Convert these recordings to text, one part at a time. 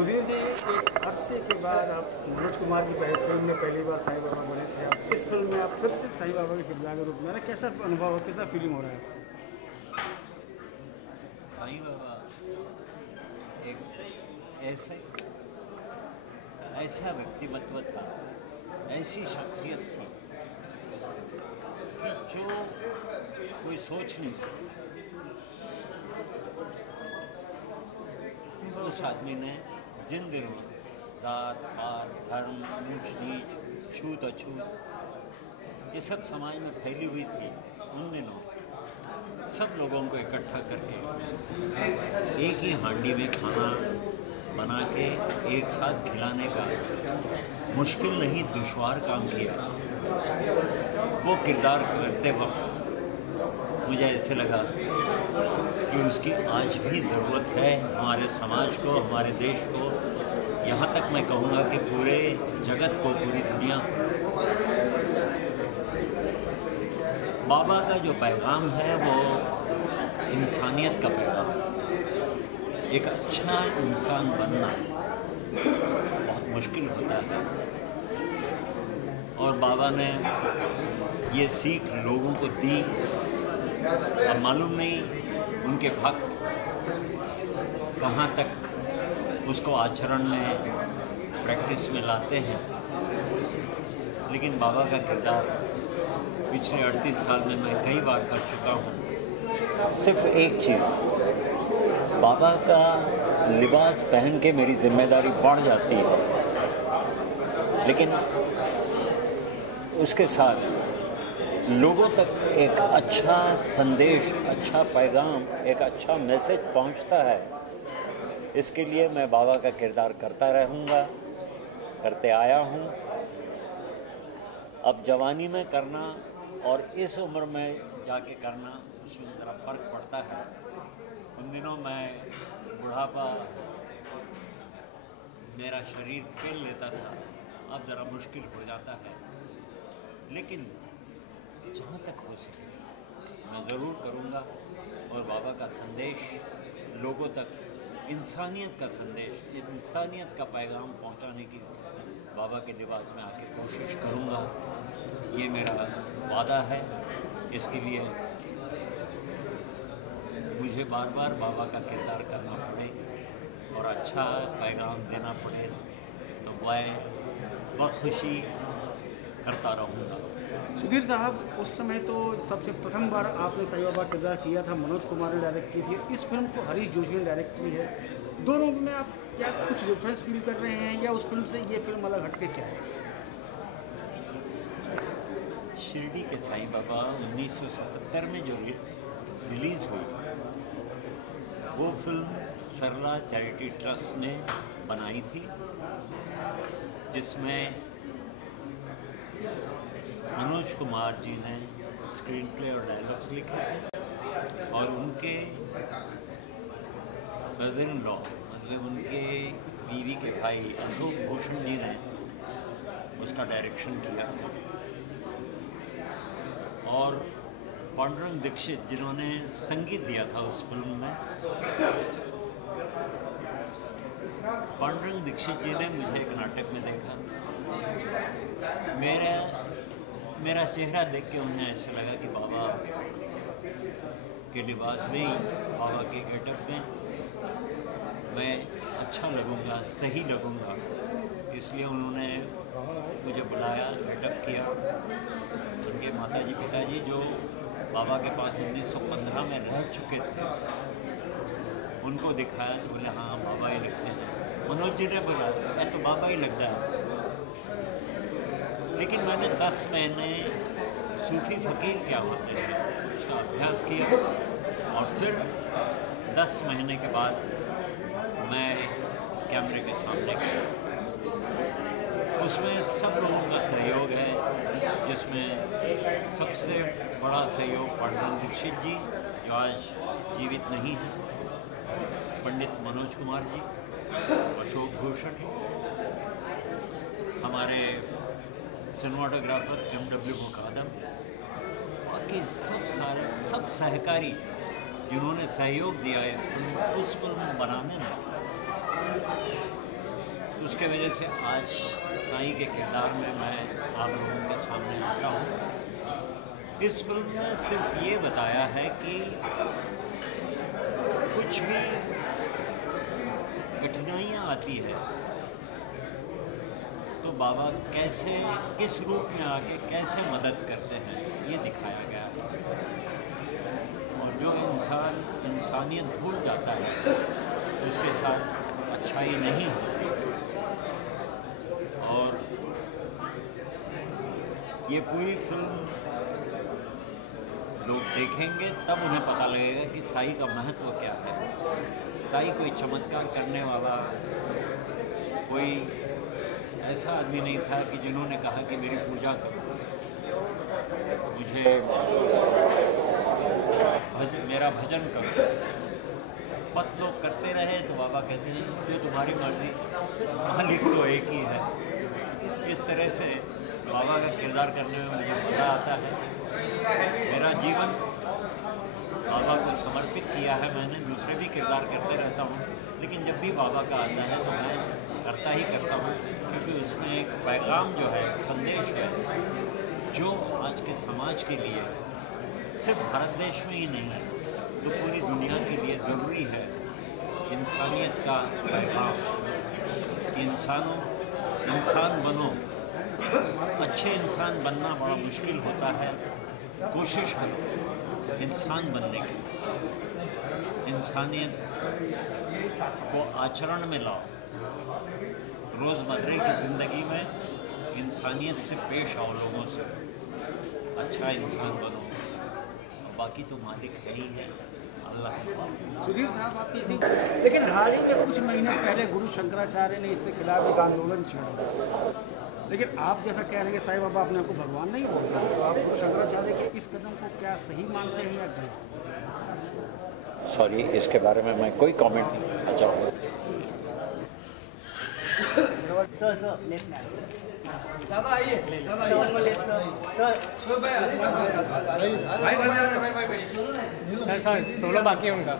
सुधीर जी, एक अरसे के बाद आप मनोज कुमार की पहली फिल्म में पहली बार साईं बाबा बने थे। आप इस फिल्म में आप फिर से साईं बाबा के किरदार के रूप में, कैसा अनुभव है, कैसा फीलिंग हो रहा है? साईं बाबा एक ऐसा व्यक्तिमत्व था, ऐसी शख्सियत थी कि जो कोई सोच नहीं सकता। तो उस आदमी ने जिन दिनों में जात पात धर्म ऊंच नीच छूत अछूत ये सब समाज में फैली हुई थी, उन दिनों सब लोगों को इकट्ठा करके एक ही हांडी में खाना बना के एक साथ खिलाने का मुश्किल नहीं दुश्वार काम किया। वो किरदार करते वक्त मुझे ऐसे लगा कि उसकी आज भी ज़रूरत है हमारे समाज को, हमारे देश को, यहाँ तक मैं कहूँगा कि पूरे जगत को, पूरी दुनिया को। बाबा का जो पैगाम है वो इंसानियत का पैगाम। एक अच्छा इंसान बनना बहुत मुश्किल होता है और बाबा ने ये सीख लोगों को दी। अब मालूम नहीं उनके भक्त कहाँ तक उसको आचरण में, प्रैक्टिस में लाते हैं, लेकिन बाबा का किरदार पिछले 38 साल में मैं कई बार कर चुका हूँ। सिर्फ एक चीज़, बाबा का लिबास पहन के मेरी जिम्मेदारी बढ़ जाती है, लेकिन उसके साथ लोगों तक एक अच्छा संदेश, अच्छा पैगाम, एक अच्छा मैसेज पहुंचता है। इसके लिए मैं बाबा का किरदार करता रहूँगा, करते आया हूँ। अब जवानी में करना और इस उम्र में जाके करना, उसमें ज़रा फ़र्क पड़ता है। उन दिनों मैं बुढ़ापा मेरा शरीर पेल लेता था, अब ज़रा मुश्किल हो जाता है, लेकिन जहाँ तक हो सके मैं ज़रूर करूँगा और बाबा का संदेश लोगों तक, इंसानियत का संदेश, इंसानियत का पैगाम पहुँचाने की बाबा के लिबास में आके कोशिश करूँगा। ये मेरा वादा है। इसके लिए मुझे बार बार बाबा का किरदार करना पड़े और अच्छा पैगाम देना पड़े तो मैं बखुशी करता रहूँगा। सुधीर साहब, उस समय तो सबसे प्रथम बार आपने साईं बाबा का किरदार किया था, मनोज कुमार ने डायरेक्ट की थी। इस फिल्म को हरीश जोशी ने डायरेक्ट की है। दोनों में आप क्या कुछ डिफरेंस फील कर रहे हैं या उस फिल्म से ये फिल्म अलग हटके क्या है? शिरडी के साईं बाबा 1977 में जो रिलीज़ हुई, वो फिल्म सरला चैरिटी ट्रस्ट ने बनाई थी, जिसमें मनोज कुमार जी ने स्क्रीन प्ले और डायलॉग्स लिखे थे और उनके ब्रदर इन लॉ, मतलब उनके बीवी के भाई अशोक भूषण जी ने उसका डायरेक्शन किया और पांडुरंग दीक्षित जिन्होंने संगीत दिया था उस फिल्म में, पांडुरंग दीक्षित जी ने मुझे एक नाटक में देखा। मेरा चेहरा देख के उन्हें ऐसा लगा कि बाबा के लिबास में ही, बाबा के गेटअप में मैं अच्छा लगूंगा, सही लगूंगा, इसलिए उन्होंने मुझे बुलाया, गेटअप किया। उनके माताजी पिताजी जो बाबा के पास 1915 में रह चुके थे, उनको दिखाया तो बोले हाँ बाबा ही लगते हैं। मनोज जी ने बोला मैं तो बाबा ही लगता है। लेकिन मैंने 10 महीने सूफी फ़कीर क्या होते हैं उसका अभ्यास किया और फिर 10 महीने के बाद मैं कैमरे के सामने गया। उसमें सब लोगों का सहयोग है, जिसमें सबसे बड़ा सहयोग पांडुरंग दीक्षित जी जो आज जीवित नहीं हैं, पंडित मनोज कुमार जी, अशोक भूषण, हमारे सिनेमाटोग्राफर MW मुकादम, बाकी सब सहकारी जिन्होंने सहयोग दिया इस फिल्म, उस फिल्म बनाने में। उसके वजह से आज साईं के किरदार में मैं आप लोगों के सामने आता हूँ। इस फिल्म में सिर्फ ये बताया है कि कुछ भी कठिनाइयाँ आती है तो बाबा कैसे, किस रूप में आके कैसे मदद करते हैं, ये दिखाया गया है। और जो इंसान इंसानियत भूल जाता है उसके साथ अच्छाई नहीं होती। और ये पूरी फिल्म लोग देखेंगे तब उन्हें पता लगेगा कि साईं का महत्व क्या है। साईं कोई चमत्कार करने वाला कोई ऐसा आदमी नहीं था कि जिन्होंने कहा कि मेरी पूजा करो, मुझे मेरा भजन करो। पत लोग करते रहे तो बाबा कहते हैं जो तुम्हारी मर्जी, मालिक तो एक ही है। इस तरह से बाबा का किरदार करने में मुझे मज़ा आता है। मेरा जीवन बाबा को समर्पित किया है मैंने, दूसरे भी किरदार करते रहता हूँ, लेकिन जब भी बाबा का आता है तो मैं करता ही करता हूँ, क्योंकि उसमें एक पैगाम जो है, एक संदेश है, जो आज के समाज के लिए सिर्फ भारत देश में ही नहीं है तो पूरी दुनिया के लिए ज़रूरी है। इंसानियत का पैगाम कि इंसान बनो। अच्छे इंसान बनना बड़ा मुश्किल होता है, कोशिश करो इंसान बनने की। इंसानियत को आचरण में लाओ, रोज़मर्रा की ज़िंदगी में इंसानियत से पेश आओ लोगों से, अच्छा इंसान बनो। बाकी तो मालिक है ही है, अल्लाह। सुधीर साहब, आपकी इसी लेकिन हाल ही में कुछ महीने पहले गुरु शंकराचार्य ने इसके खिलाफ एक आंदोलन छेड़ा, लेकिन आप जैसा कह रहे हैं कि साईं बाबा अपने आप को भगवान नहीं बोलते, तो आप गुरु शंकराचार्य के इस कदम को क्या सही मानते हैं या गलत? सॉरी, इसके बारे में मैं कोई कमेंट नहीं करना चाहूँगा। सर दादा आइए, दादा सर सोलो बाकी है उनका।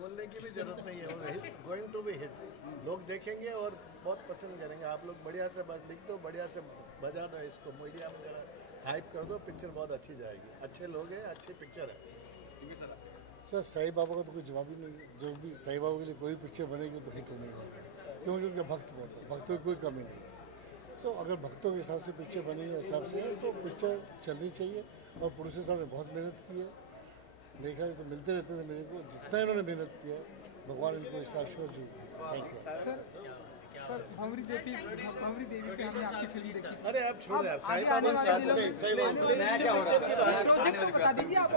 बोलने की भी जरूरत नहीं है, वो गोइंग टू बी हिट। लोग देखेंगे और बहुत पसंद करेंगे। आप लोग बढ़िया से बस लिख दो, बढ़िया से बजा दो, इसको मीडिया में जरा हाइप कर दो, पिक्चर बहुत अच्छी जाएगी। अच्छे लोग हैं, अच्छी पिक्चर है। सर साईं बाबा का तो कोई जवाब ही नहीं है। जो भी साईं बाबा के लिए कोई पिक्चर बनेगी तो हिट होनी है, क्योंकि उनके भक्त बहुत है, भक्तों की कोई कमी नहीं है। सो अगर भक्तों के हिसाब से पिक्चर बनेगी, हिसाब से तो पिक्चर चलनी चाहिए। और प्रोड्यूसर साहब ने बहुत मेहनत की है, देखा है तो मिलते रहते थे मेरे को, जितना इन्होंने मेहनत किया है भगवान इनको इसका ऐश्वर्य दे। Thank you sir. Bhanwari Devi पे हमने आपकी फिल्म देखी थी। अरे आप छोड़ यार, साईं आगे आने बाबा वाले दिनों नहीं, साईं बाबा प्रोजेक्ट को बता दीजिए आप।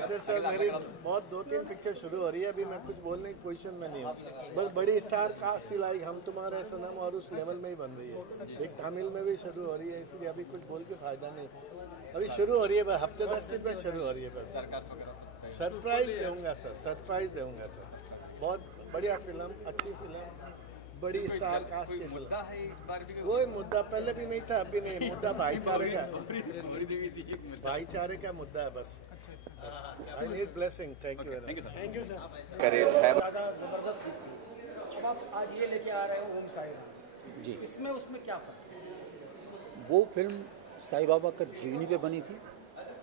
अरे सर, मेरी बहुत 2-3 पिक्चर शुरू हो रही है, अभी मैं कुछ बोलने की पोजीशन में नहीं हूँ। बस बड़ी स्टार कास्ट थी, लाइक हम तुम्हारे सनम, और उस लेवल में ही बन रही है। एक तमिल में भी शुरू हो रही है, इसलिए अभी कुछ बोल के फायदा नहीं। अभी शुरू हो रही है, बस हफ्ते 10 दिन में शुरू हो रही है। बस सरप्राइज दूंगा सर, सरप्राइज दूंगा सर। बहुत बढ़िया फिल्म, अच्छी फिल्म, बड़ी स्टार कास्ट की फिल्म। कोई मुद्दा पहले भी नहीं था, अभी नहीं। मुद्दा भाईचारे का, भाईचारे का मुद्दा है बस। I need blessing. Thank you very much. Thank you sir. ज़्यादा जबरदस्त हिट। अब आप आज ये लेके आ रहे हो ओम साई राम जी, इसमें उसमें क्या फ़र्क है? वो फिल्म साईं बाबा का जीवनी पे बनी थी,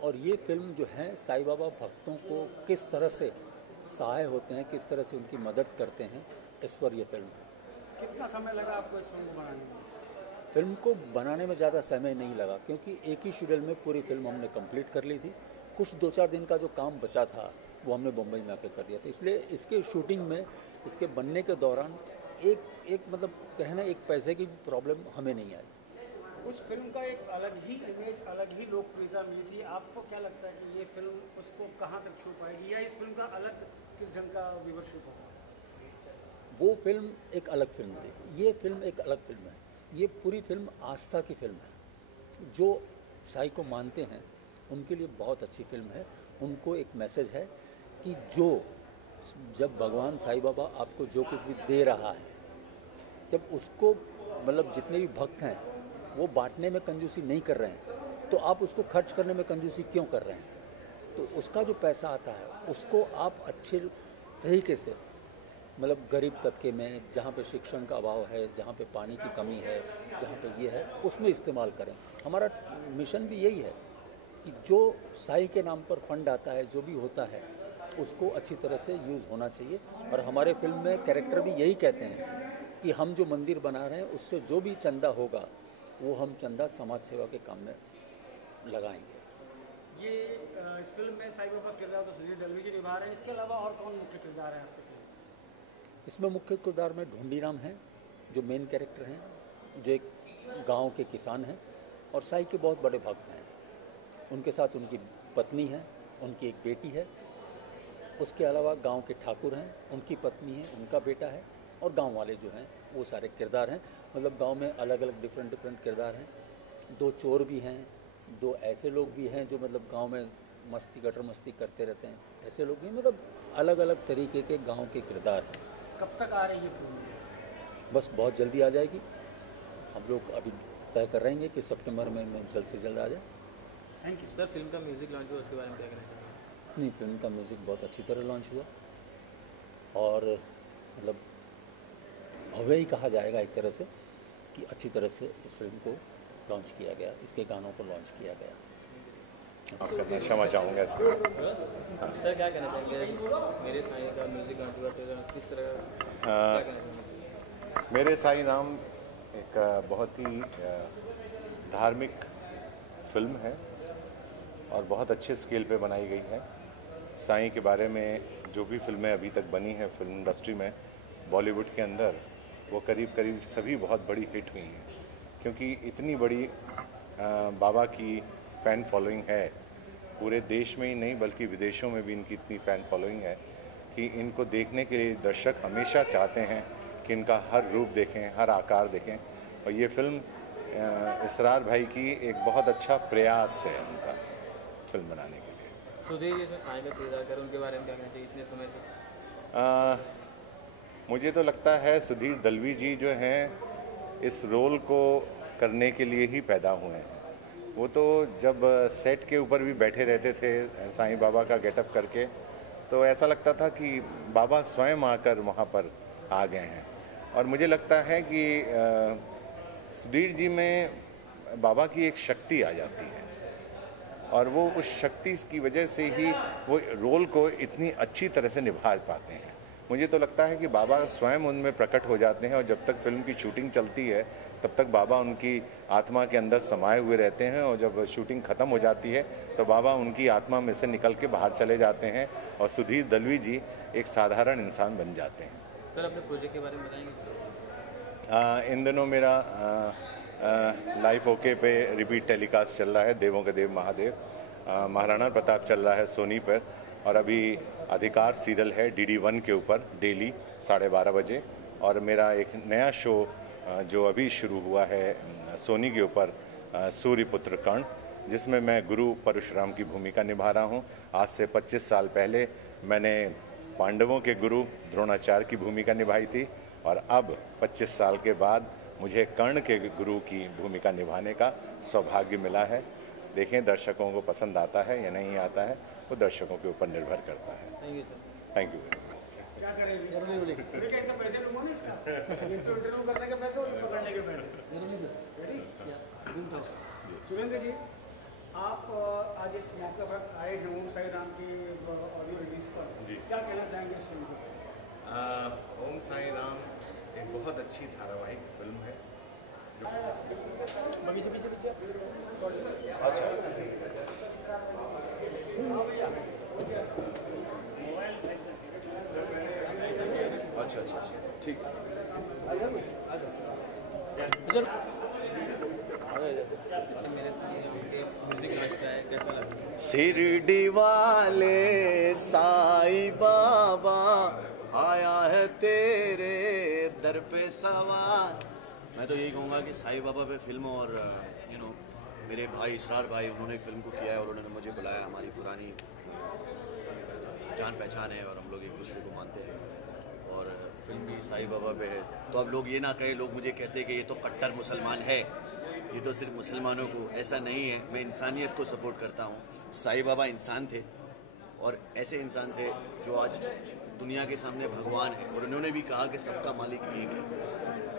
और ये फिल्म जो है साईं बाबा भक्तों को किस तरह से सहाय होते हैं, किस तरह से उनकी मदद करते हैं, इस पर यह फिल्म है। कितना समय लगा आपको इस फिल्म को बनाने में? फिल्म को बनाने में ज़्यादा समय नहीं लगा, क्योंकि एक ही शेड्यूल में पूरी फिल्म हमने कंप्लीट कर ली थी। कुछ 2-4 दिन का जो काम बचा था वो हमने मुंबई में आके कर दिया था। इसलिए इसके शूटिंग में, इसके बनने के दौरान एक मतलब कहना एक पैसे की प्रॉब्लम हमें नहीं आई। उस फिल्म का एक अलग ही इमेज, अलग ही लोकप्रियता मिली थी। आपको क्या लगता है कि ये फिल्म उसको कहाँ तक छू पाएगी, या इस फिल्म का अलग किस ढंग का व्यूवरशिप होगा? वो फिल्म एक अलग फिल्म थी, ये फिल्म एक अलग फिल्म है। ये पूरी फिल्म आस्था की फिल्म है। जो साईं को मानते हैं उनके लिए बहुत अच्छी फिल्म है। उनको एक मैसेज है कि जब भगवान साईं बाबा आपको जो कुछ भी दे रहा है, जब उसको मतलब जितने भी भक्त हैं वो बांटने में कंजूसी नहीं कर रहे हैं, तो आप उसको खर्च करने में कंजूसी क्यों कर रहे हैं? तो उसका जो पैसा आता है उसको आप अच्छे तरीके से, मतलब गरीब तबके में, जहाँ पे शिक्षण का अभाव है, जहाँ पे पानी की कमी है, जहाँ पे ये है, उसमें इस्तेमाल करें। हमारा मिशन भी यही है कि जो साईं के नाम पर फंड आता है, जो भी होता है, उसको अच्छी तरह से यूज़ होना चाहिए। और हमारे फिल्म में कैरेक्टर भी यही कहते हैं कि हम जो मंदिर बना रहे हैं उससे जो भी चंदा होगा वो हम चंदा समाज सेवा के काम में लगाएंगे। ये इस फिल्म में साईं बाबा का किरदार तो सुधीर दलवी जी निभा रहे हैं, इसके अलावा और कौन मुख्य किरदार है आपके फिल्म? इसमें मुख्य किरदार में ढूंढीराम हैं, जो मेन कैरेक्टर हैं, जो एक गांव के किसान हैं और साईं के बहुत बड़े भक्त हैं। उनके साथ उनकी पत्नी है, उनकी एक बेटी है। उसके अलावा गांव के ठाकुर हैं, उनकी पत्नी है, उनका बेटा है, और गांव वाले जो हैं वो सारे किरदार हैं। मतलब गांव में अलग अलग डिफरेंट किरदार हैं। 2 चोर भी हैं, 2 ऐसे लोग भी हैं जो मतलब गांव में गटर मस्ती करते रहते हैं, ऐसे लोग भी। मतलब अलग अलग तरीके के गांव के किरदार हैं। कब तक आ रही है फिल्म? बस बहुत जल्दी आ जाएगी। हम लोग अभी तय कर रहे हैं कि सितंबर में जल्द से जल्द आ जाए। Thank you sir. फिल्म का म्यूज़िक लॉन्च हुआ, उसके बारे में क्या कहना चाहेंगे? नहीं, फिल्म का म्यूज़िक बहुत अच्छी तरह लॉन्च हुआ, और मतलब भव्य ही कहा जाएगा एक तरह से कि अच्छी तरह से इस फिल्म को लॉन्च किया गया, इसके गानों को लॉन्च किया गया। आपका क्षमा चाहूँगा इसमें। सर क्या कहना चाहेंगे, मेरे साईं का म्यूज़िक लॉन्च हुआ तो किस तरह क्या कहना चाहेंगे? मेरे साईं राम एक बहुत ही धार्मिक फिल्म है और बहुत अच्छे स्केल पे बनाई गई है। साईं के बारे में जो भी फिल्में अभी तक बनी हैं फिल्म इंडस्ट्री में, बॉलीवुड के अंदर, वो करीब करीब सभी बहुत बड़ी हिट हुई हैं, क्योंकि इतनी बड़ी बाबा की फ़ैन फॉलोइंग है। पूरे देश में ही नहीं बल्कि विदेशों में भी इनकी इतनी फ़ैन फॉलोइंग है कि इनको देखने के लिए दर्शक हमेशा चाहते हैं कि इनका हर रूप देखें, हर आकार देखें। और ये फिल्म इसरार भाई की एक बहुत अच्छा प्रयास है उनका फिल्म बनाने के लिए। सुधीर जी इसमें साईं का किरदार कर, उनके बारे में क्या कहना चाहिए इतने समय से? मुझे तो लगता है सुधीर दलवी जी जो हैं इस रोल को करने के लिए ही पैदा हुए हैं। वो तो जब सेट के ऊपर भी बैठे रहते थे साईं बाबा का गेटअप करके, तो ऐसा लगता था कि बाबा स्वयं आकर वहाँ पर आ गए हैं। और मुझे लगता है कि सुधीर जी में बाबा की एक शक्ति आ जाती है और वो उस शक्ति की वजह से ही वो रोल को इतनी अच्छी तरह से निभा पाते हैं। मुझे तो लगता है कि बाबा स्वयं उनमें प्रकट हो जाते हैं और जब तक फिल्म की शूटिंग चलती है तब तक बाबा उनकी आत्मा के अंदर समाये हुए रहते हैं, और जब शूटिंग ख़त्म हो जाती है तो बाबा उनकी आत्मा में से निकल के बाहर चले जाते हैं और सुधीर दलवी जी एक साधारण इंसान बन जाते हैं। सर, अपने प्रोजेक्ट के बारे में बताएंगे? इन दिनों मेरा लाइफ ओके पे रिपीट टेलीकास्ट चल रहा है, देवों के देव महादेव। महाराणा प्रताप चल रहा है सोनी पर, और अभी अधिकार सीरियल है DD1 के ऊपर डेली 12:30 बजे। और मेरा एक नया शो जो अभी शुरू हुआ है सोनी के ऊपर, सूर्यपुत्र कर्ण, जिसमें मैं गुरु परशुराम की भूमिका निभा रहा हूँ। आज से 25 साल पहले मैंने पांडवों के गुरु द्रोणाचार्य की भूमिका निभाई थी, और अब 25 साल के बाद मुझे कर्ण के गुरु की भूमिका निभाने का सौभाग्य मिला है। देखें दर्शकों को पसंद आता है या नहीं आता है, वो दर्शकों के ऊपर निर्भर करता है। Thank you very much. क्या करेंगे? कैसे पैसे लूंगा ना इसका? इंटरव्यू करने के पैसे और पकड़ने के पैसे। रेडी? सुरेंद्र जी, आप आज इस मौके पर आए हैं ओम साई राम की ऑडियो रिलीज पर, क्या कहना चाहेंगे इस फिल्म को? ओम साई राम एक बहुत अच्छी धारावाहिक फिल्म है। अच्छा, अच्छा, ठीक। शिरडी वाले साईं बाबा आया है तेरे दर पे सवार। मैं तो यही कहूँगा कि साईं बाबा पे फिल्म, और मेरे भाई इसरार भाई, उन्होंने फिल्म को किया है और उन्होंने मुझे बुलाया। हमारी पुरानी जान पहचान है और हम लोग एक दूसरे को मानते हैं, और फिल्म भी साईं बाबा पे है। तो अब लोग ये ना कहे, लोग मुझे कहते हैं कि ये तो कट्टर मुसलमान है, ये तो सिर्फ मुसलमानों को। ऐसा नहीं है, मैं इंसानियत को सपोर्ट करता हूँ। साईं बाबा इंसान थे, और ऐसे इंसान थे जो आज दुनिया के सामने भगवान है, और उन्होंने भी कहा कि सबका मालिक एक है।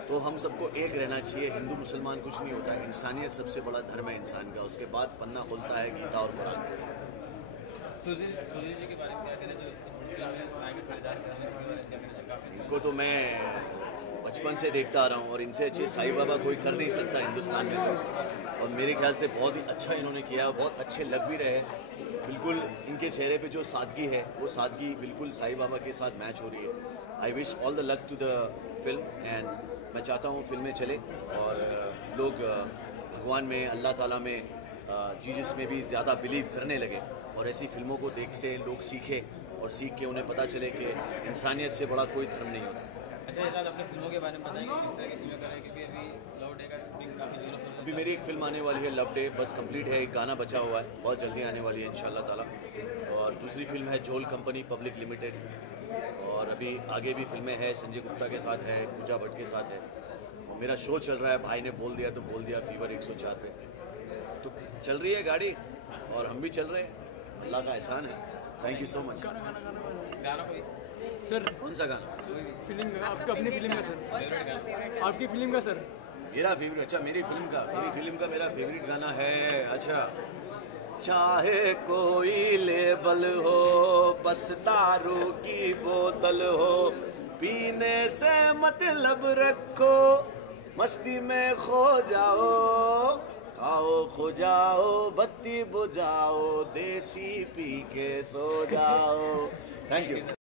तो हम सबको एक रहना चाहिए। हिंदू मुसलमान कुछ नहीं होता है, इंसानियत सबसे बड़ा धर्म है इंसान का। उसके बाद पन्ना खुलता है गीता और कुरान का। सुधीर जी के बारे में क्या कहना चाहिए? इनको तो मैं बचपन से देखता आ रहा हूँ, और इनसे अच्छे साईं बाबा कोई कर नहीं सकता हिंदुस्तान में तो। और मेरे ख्याल से बहुत ही अच्छा इन्होंने किया, और बहुत अच्छे लग भी रहे। बिल्कुल इनके चेहरे पे जो सादगी है, वो सादगी बिल्कुल साईं बाबा के साथ मैच हो रही है। I wish all the luck to the film, and मैं चाहता हूँ फिल्में चले और लोग भगवान में, अल्लाह ताला में, जीसस में भी ज़्यादा बिलीव करने लगे, और ऐसी फिल्मों को देख से लोग सीखें और सीख के उन्हें पता चले कि इंसानियत से बड़ा कोई धर्म नहीं होता। अच्छा, ये अपनी फिल्मों के बारे में बताएंगे, किस तरह की फिल्में कर रहे हैं? क्योंकि अभी लव डे का शूटिंग काफ़ी जोरों से। अभी मेरी एक फिल्म आने वाली है, लव डे, बस कंप्लीट है। एक गाना बचा हुआ है, बहुत जल्दी आने वाली है इंशाल्लाह ताला। और दूसरी फिल्म है झोल कंपनी पब्लिक लिमिटेड, और अभी आगे भी फिल्में हैं, संजय गुप्ता के साथ है, पूजा भट्ट के साथ है। और मेरा शो चल रहा है, भाई ने बोल दिया तो बोल दिया, फीवर 104 पे। तो चल रही है गाड़ी, और हम भी चल रहे हैं, अल्लाह का एहसान है। Thank you so much. गाना कोई सर? कौन सा गाना? फिल्म का, आपकी अपनी फिल्म का सर? आपकी फिल्म का सर? मेरा फेवरेट? अच्छा, मेरी फिल्म का मेरा फेवरेट गाना है, अच्छा, चाहे कोई लेबल हो, बस दारू की बोतल हो, पीने से मतलब रखो, मस्ती में खो जाओ, खाओ खो जाओ, बत्ती बुझाओ, देसी पी के सो जाओ। Thank you.